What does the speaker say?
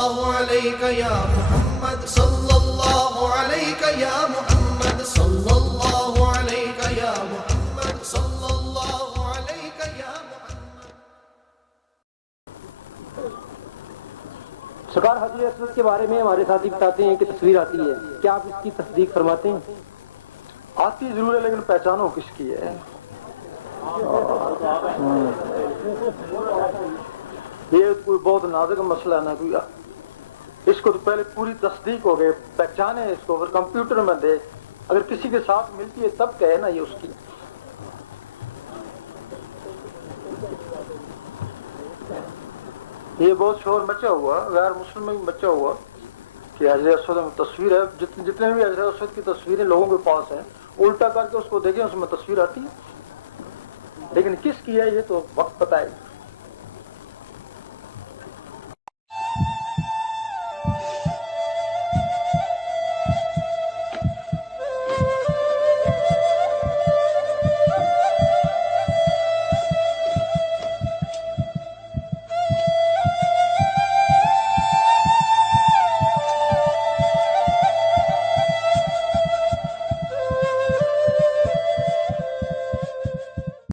सल्लल्लाहु अलैका या मोहम्मद सल्लल्लाहु अलैका या मोहम्मद सल्लल्लाहु अलैका या मोहम्मद सल्लल्लाहु अलैका या मोहम्मद। सरकार हजरत असवद के बारे में हमारे साथी बताते हैं कि तस्वीर आती है, क्या आप इसकी तस्दीक फरमाते हैं? आती जरूर है लेकिन पहचानो किसकी है। ये कोई बहुत नाजुक मसला है ना, कोई इसको तो पहले पूरी तस्दीक हो गए, पहचाने इसको, अगर कंप्यूटर में दे, अगर किसी के साथ मिलती है तब कहे ना ये उसकी। ये बहुत शोर मचा हुआ, गैर मुस्लिम में भी मचा हुआ कि हजरत असवद में तस्वीर है। जितने भी हजरत असवद की तस्वीरें लोगों के पास हैं, उल्टा करके उसको देखें उसमें तस्वीर आती है, लेकिन किसकी है ये तो वक्त बताएगा।